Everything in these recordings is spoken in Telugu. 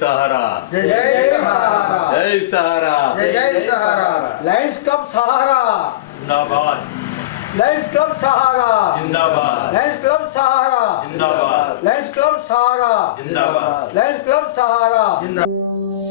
सहारा जय जय सहारा जय सहारा जय जय सहारा लाइन्स क्लब सहारा जिंदाबाद लाइन्स क्लब सहारा जिंदाबाद लाइन्स क्लब सहारा जिंदाबाद लाइन्स क्लब सहारा जिंदाबाद लाइन्स क्लब सहारा जिंदाबाद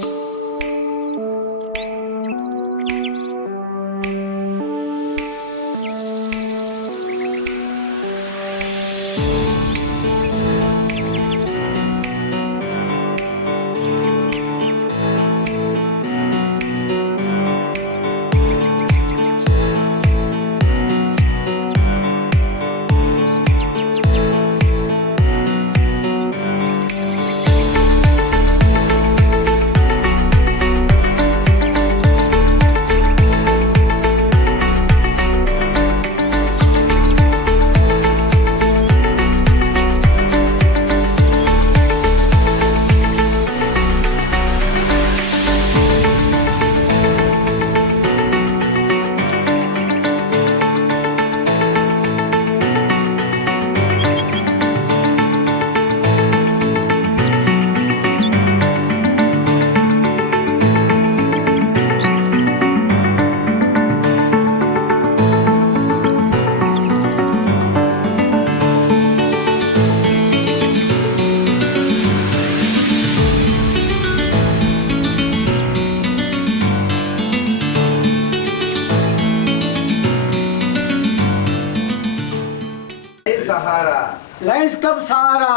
Lions Club Sahara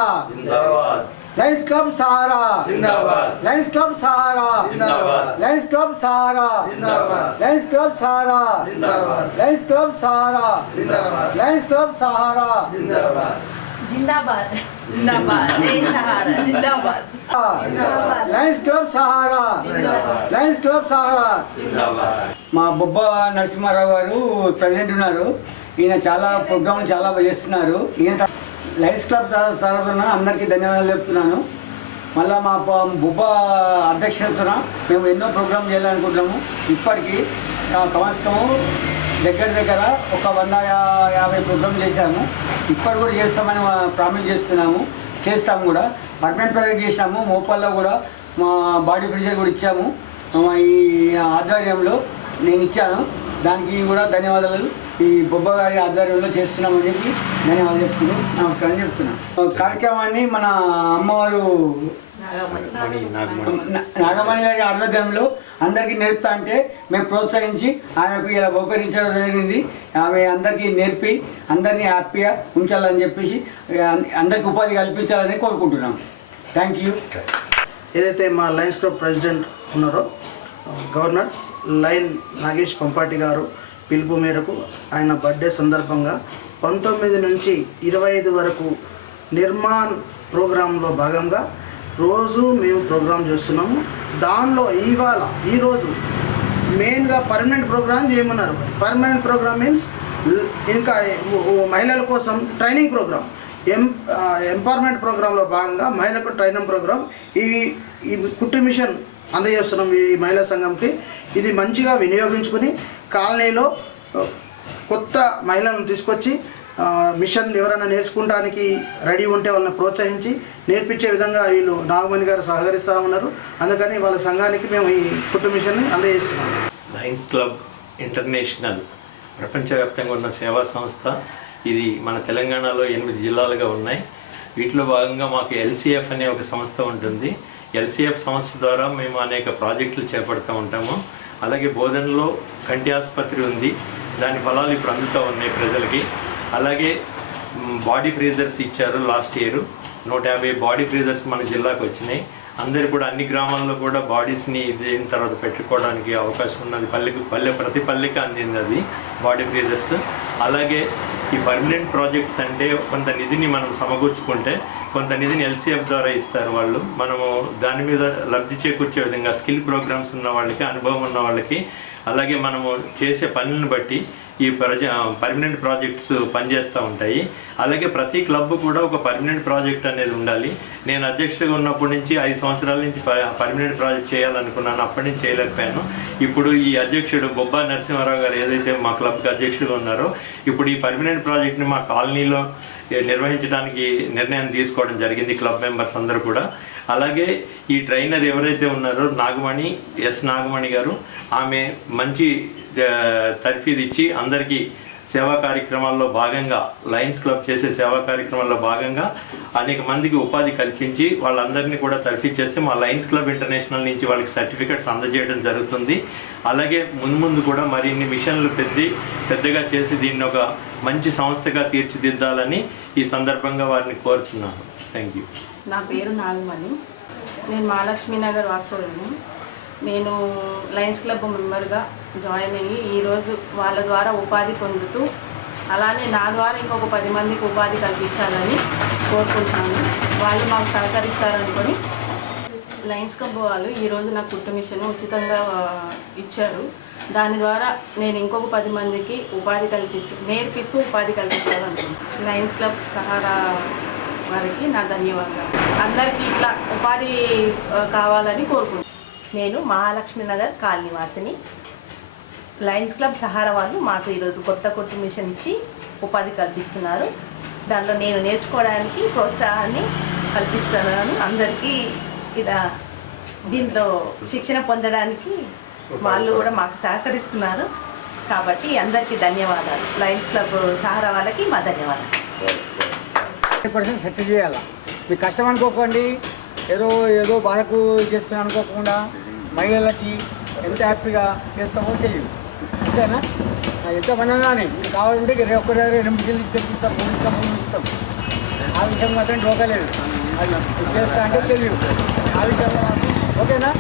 Lions Club Sahara Lions Club Sahara Lions Club Sahara Lions Club Sahara Lions Club Sahara Lions Club Sahara జిందాబాద్ Lions Club Sahara Lions Club Sahara మా బొబ్బ నరసింహారావు గారు ప్రెసిడెంట్ ఉన్నారు ఈయన చాలా ప్రోగ్రామ్ చాలా చేస్తున్నారు ఈయన లైన్స్ క్లబ్ తరఫున అందరికీ ధన్యవాదాలు చెప్తున్నాను. మళ్ళీ మా బుబ్బ అధ్యక్షతన మేము ఎన్నో ప్రోగ్రాం చేయాలనుకుంటున్నాము. ఇప్పటికీ కమస్కము దగ్గర దగ్గర ఒక వంద యాభై ప్రోగ్రామ్ చేశాము. ఇప్పటి కూడా చేస్తామని ప్రామిస్ చేస్తున్నాము. చేస్తాము కూడా. పర్మనెంట్ ప్రాజెక్ట్ చేసాము మోపాల్లో కూడా మా బాడీ ఫ్రీజర్ కూడా ఇచ్చాము. మా ఈ ఆధ్వర్యంలో నేను ఇచ్చాను. దానికి కూడా ధన్యవాదాలు. ఈ బొబ్బ గారి ఆధ్వర్యంలో చేస్తున్నామని చెప్పి ధన్యవాదాలు చెప్తున్నాను నమస్కారం చెప్తున్నాను కార్యక్రమాన్ని మన అమ్మవారు నాగమణి గారి ఆధ్వర్యంలో అందరికీ నేర్పుతా అంటే మేము ప్రోత్సహించి ఆమెకు ఇలా బహుకరించడం జరిగింది. ఆమె అందరికీ నేర్పి అందరినీ హ్యాపీగా ఉంచాలని చెప్పేసి అందరికీ ఉపాధి కల్పించాలని కోరుకుంటున్నాం. థ్యాంక్ యూ ఏదైతే మా లయన్స్ క్లబ్ ప్రెసిడెంట్ ఉన్నారో గవర్నర్ లైన్ నాగేష్ పంపాటి గారు పిలుపు మేరకు ఆయన బర్త్డే సందర్భంగా పంతొమ్మిది నుంచి ఇరవై ఐదు వరకు నిర్మాణ్ ప్రోగ్రాంలో భాగంగా రోజు మేము ప్రోగ్రాం చేస్తున్నాము. దానిలో ఇవాళ ఈరోజు మెయిన్గా పర్మనెంట్ ప్రోగ్రామ్ చేయమన్నారు. పర్మనెంట్ ప్రోగ్రామ్ మీన్స్ ఇంకా మహిళల కోసం ట్రైనింగ్ ప్రోగ్రామ్ ఎం ఎంపవర్మెంట్ ప్రోగ్రాంలో భాగంగా మహిళలకు ట్రైనింగ్ ప్రోగ్రామ్ ఈ ఈ కుట్టు మిషన్ అందజేస్తున్నాం ఈ మహిళా సంఘంకి. ఇది మంచిగా వినియోగించుకుని కాలనీలో కొత్త మహిళలను తీసుకొచ్చి మిషన్ ఎవరైనా నేర్చుకోవడానికి రెడీ ఉంటే వాళ్ళని ప్రోత్సహించి నేర్పించే విధంగా వీళ్ళు నాగమణి గారు సహకరిస్తూ ఉన్నారు. అందుకని వాళ్ళ సంఘానికి మేము ఈ కుటుంబ మిషన్ని అందజేస్తున్నాం. లయన్స్ క్లబ్ ఇంటర్నేషనల్ ప్రపంచవ్యాప్తంగా ఉన్న సేవా సంస్థ. ఇది మన తెలంగాణలో ఎనిమిది జిల్లాలుగా ఉన్నాయి. వీటిలో భాగంగా మాకు ఎల్సిఎఫ్ అనే ఒక సంస్థ ఉంటుంది. ఎల్సిఎఫ్ సంస్థ ద్వారా మేము అనేక ప్రాజెక్టులు చేపడుతూ ఉంటాము. అలాగే బోధనలో కంటి ఆసుపత్రి ఉంది. దాని ఫలాలు ఇప్పుడు అందుతూ ఉన్నాయి ప్రజలకి. అలాగే బాడీ ఫ్రీజర్స్ ఇచ్చారు లాస్ట్ ఇయర్. నూట యాభై బాడీ ఫ్రీజర్స్ మన జిల్లాకు వచ్చినాయి. అందరు కూడా అన్ని గ్రామాల్లో కూడా బాడీస్ని ఇదైన తర్వాత పెట్టుకోవడానికి అవకాశం ఉన్నది. పల్లెకి పల్లె ప్రతి పల్లెకి అందింది అది బాడీ ఫ్రీజర్స్. అలాగే ఈ పర్మనెంట్ ప్రాజెక్ట్స్ అంటే కొంత నిధిని మనం సమకూర్చుకుంటే కొంత నిధిని ఎల్సీఎఫ్ ద్వారా ఇస్తారు వాళ్ళు. మనము దాని మీద లబ్ధి చేకూర్చే విధంగా స్కిల్ ప్రోగ్రామ్స్ ఉన్న వాళ్ళకి అనుభవం ఉన్న వాళ్ళకి అలాగే మనము చేసే పనులను బట్టి ఈ ప్రజ పర్మనెంట్ ప్రాజెక్ట్స్ పనిచేస్తూ ఉంటాయి. అలాగే ప్రతి క్లబ్ కూడా ఒక పర్మనెంట్ ప్రాజెక్ట్ అనేది ఉండాలి. నేను అధ్యక్షుడిగా ఉన్నప్పటి నుంచి ఐదు సంవత్సరాల నుంచి పర్మనెంట్ ప్రాజెక్ట్ చేయాలనుకున్నాను. అప్పటి నుంచి చేయలేకపోయాను. ఇప్పుడు ఈ అధ్యక్షుడు బొబ్బా నరసింహారావు గారు ఏదైతే మా క్లబ్కి అధ్యక్షుడిగా ఉన్నారో ఇప్పుడు ఈ పర్మనెంట్ ప్రాజెక్ట్ని మా కాలనీలో నిర్వహించడానికి నిర్ణయం తీసుకోవడం జరిగింది క్లబ్ మెంబర్స్ అందరూ కూడా. అలాగే ఈ ట్రైనర్ ఎవరైతే ఉన్నారో నాగమణి ఎస్ నాగమణి గారు ఆమె మంచి తర్ఫీదిచ్చి ఇచ్చి అందరికీ సేవా కార్యక్రమాల్లో భాగంగా లయన్స్ క్లబ్ చేసే సేవా కార్యక్రమాల్లో భాగంగా అనేక మందికి ఉపాధి కల్పించి వాళ్ళందరినీ కూడా తరఫీ చేసి మా లయన్స్ క్లబ్ ఇంటర్నేషనల్ నుంచి వాళ్ళకి సర్టిఫికెట్స్ అందజేయడం జరుగుతుంది. అలాగే ముందు ముందు కూడా మరిన్ని మిషన్లు పెద్ద పెద్దగా చేసి దీన్ని ఒక మంచి సంస్థగా తీర్చిదిద్దాలని ఈ సందర్భంగా వారిని కోరుచున్నాను. Thank you. నా పేరు నాగమణి. నేను మహాలక్ష్మి నగర్ నేను లయన్స్ క్లబ్ మెంబర్గా జాయిన్ అయ్యి ఈరోజు వాళ్ళ ద్వారా ఉపాధి పొందుతూ అలానే నా ద్వారా ఇంకొక పది మందికి ఉపాధి కల్పించాలని కోరుకుంటున్నాను. వాళ్ళు మాకు సహకరిస్తారనుకొని లయన్స్ క్లబ్ వాళ్ళు ఈరోజు నాకు కుట్టు మిషన్ ఉచితంగా ఇచ్చారు. దాని ద్వారా నేను ఇంకొక పది మందికి ఉపాధి కల్పిస్తూ నేర్పిస్తూ ఉపాధి కల్పించాలనుకుంటున్నాను. లయన్స్ క్లబ్ సహారా వారికి నా ధన్యవాదాలు. అందరికీ ఇట్లా ఉపాధి కావాలని కోరుకుంటున్నాను. నేను మహాలక్ష్మి నగర్ కాలనీవాసిని. లయన్స్ క్లబ్ సహారా వాళ్ళు మాకు ఈరోజు కొత్త కుట్టు మిషన్ ఇచ్చి ఉపాధి కల్పిస్తున్నారు. దాంట్లో నేను నేర్చుకోవడానికి ప్రోత్సాహాన్ని కల్పిస్తున్నాను. అందరికీ ఇలా దీంట్లో శిక్షణ పొందడానికి వాళ్ళు కూడా మాకు సహకరిస్తున్నారు. కాబట్టి అందరికీ ధన్యవాదాలు. లయన్స్ క్లబ్ సహారా వాళ్ళకి మా ధన్యవాదాలు. పర్సెంట్ సెట్ చేయాలి? మీకు కష్టం అనుకోకండి. ఏదో ఏదో బాధకు చేస్తున్నాను అనుకోకుండా. మహిళలకి ఎంత హ్యాపీగా చేస్తామో చెయ్యి అంతేనా? ఎంత పనగానే మీరు కావాలంటే రేపు రెండు బిడ్డలు తీసుకొచ్చిస్తాం మూడు ఇస్తాం మూడు ఇస్తాం. ఆ విషయం మాత్రం డోకలేదు అది చేస్తా అంటే తెలియదు. ఆ విషయంలో ఓకేనా?